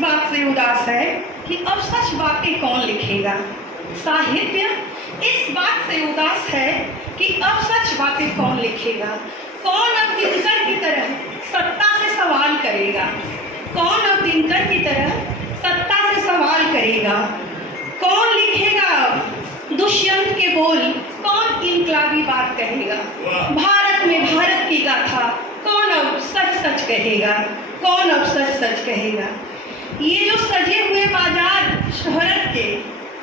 बात से उदास है कि अब सच बातें कौन लिखेगा। साहित्य इस बात से उदास है कि अब सच बातें कौन लिखेगा। कौन अब दिनकर की तरह सत्ता से सवाल करेगा। कौन अब दिनकर की तरह सत्ता से सवाल करेगा। कौन लिखेगा अब दुष्यंत के बोल। कौन इनकलाबी बात कहेगा। भारत में भारत की गाथा कौन अब सच सच कहेगा। कौन अब सच सच कहेगा। ये जो सजे हुए बाजार शोहरत के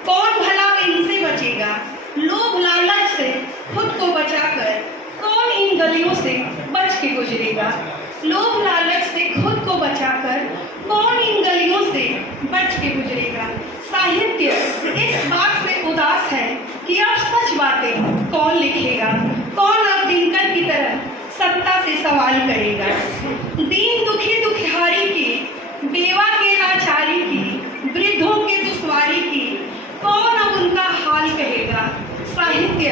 कौन भला इनसे बचेगा। लोभ लालच से खुद को बचाकर कौन इन गलियों से बच के गुजरेगा। लोभ लालच से खुद को बचाकर कौन इन गलियों से बच के गुजरेगा। साहित्य इस बात से उदास है कि अब सच बातें कौन लिखेगा। कौन अब दिनकर की तरह सत्ता से सवाल करेगा। दीन दुखी दुखिहारी की, बेवा के लाचारी की, वृद्धों के दुश्वारी की कौन अब उनका हाल कहेगा। साहित्य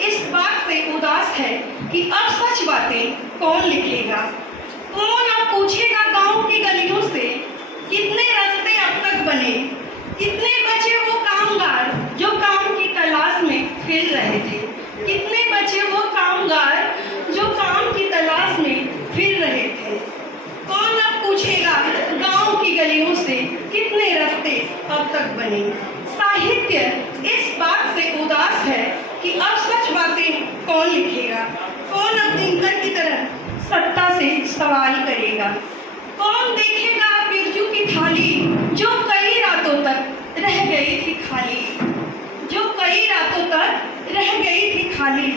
इस बात से उदास है कि अब सच बातें कौन लिखेगा। कौन अब पूछेगा गांव की गलियों से कितने रास्ते अब तक बने। कितने बचे वो कामगार जो काम की तलाश में फिर रहे थे। कितने बचे वो कामगार जो काम की तलाश में फिर रहे थे। कौन अब पूछेगा गांव की गलियों से कितने रास्ते अब तक बने। साहित्य इस बात से उदास है कि अब सच बातें कौन लिखेगा। कौन अब दिनकर की तरह सत्ता से सवाल करेगा। कौन देखेगा बिरजू की थाली जो कई रातों तक रह गई थी खाली। जो कई रातों तक रह गई थी खाली।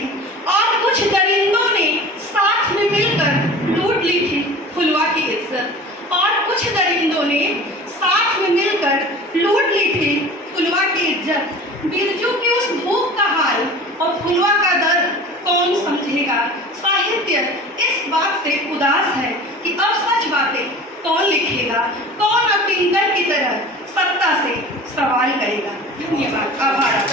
और कुछ दरिंदों ने साथ में मिलकर लूट ली थी फुलवा की इज्जत। और कुछ दरिंदों ने साथ में मिलकर लूट ली थी फुलवा की इज्जत। बिरजू की उस भूख का हाल और फुलवा का दर्द कौन समझेगा। साहित्य इस बात से उदास है कि अब सच बातें कौन लिखेगा। कौन अब दिनकर की तरह सत्ता से सवाल करेगा। धन्यवाद। आभार।